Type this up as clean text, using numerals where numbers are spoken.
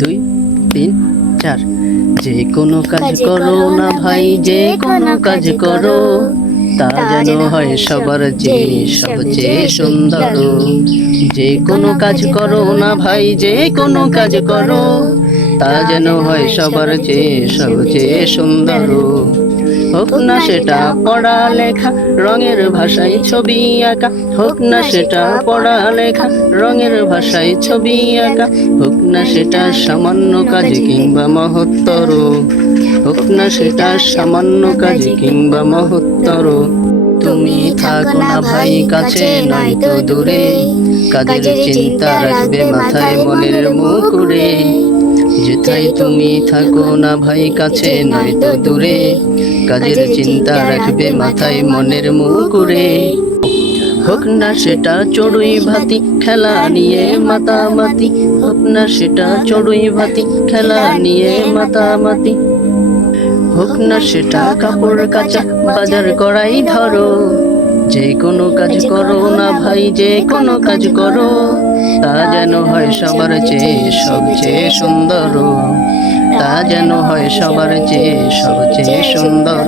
2 3 4 যে কোনো কাজ করো না ভাই, যে কোনো কাজ করো, তা যেন হয় সবার চেয়ে সবচেয়ে সুন্দর। যে কোনো কাজ করো না ভাই, যে কোনো কাজ করো, তা যেন হয় সবার চেয়ে সবচেয়ে সুন্দর। হোক না সেটা পড়ালেখা, রঙের ভাষায় ছবি আঁকা, হোক না সেটা পড়ালেখা, রঙের ভাষায় ছবি আঁকা, হোক না সেটা সামান্য কাজ কিংবা মহত্তর, হোক না সেটা সামান্য কাজ কিংবা মহত্তর। তুমি থাকো না ভাই কাছে নয়তো দূরে, কাজের চিন্তা রাখবে মাথায় মনের মুকুরে। যেথায় তুমি থাকো না ভাই কাছে নয়তো দূরে, কাজের চিন্তা রাখবে মাথায় মনের মুকুরে। হোক না সেটা চড়ুই ভাতি, খেলা নিয়ে মাতামাতি, হোক না সেটা চড়ুই ভাতি, খেলা নিয়ে মাতামাতি, হোক না সেটা কাপড় কাচা, বাজার করাই ধরো। যে কোনো কাজ করো না ভাই, যে কোনো কাজ করো, তা যেন হয় সবার চেয়ে সবচেয়ে সুন্দর, তা যেন হয় সবার চেয়ে সবচেয়ে সুন্দর।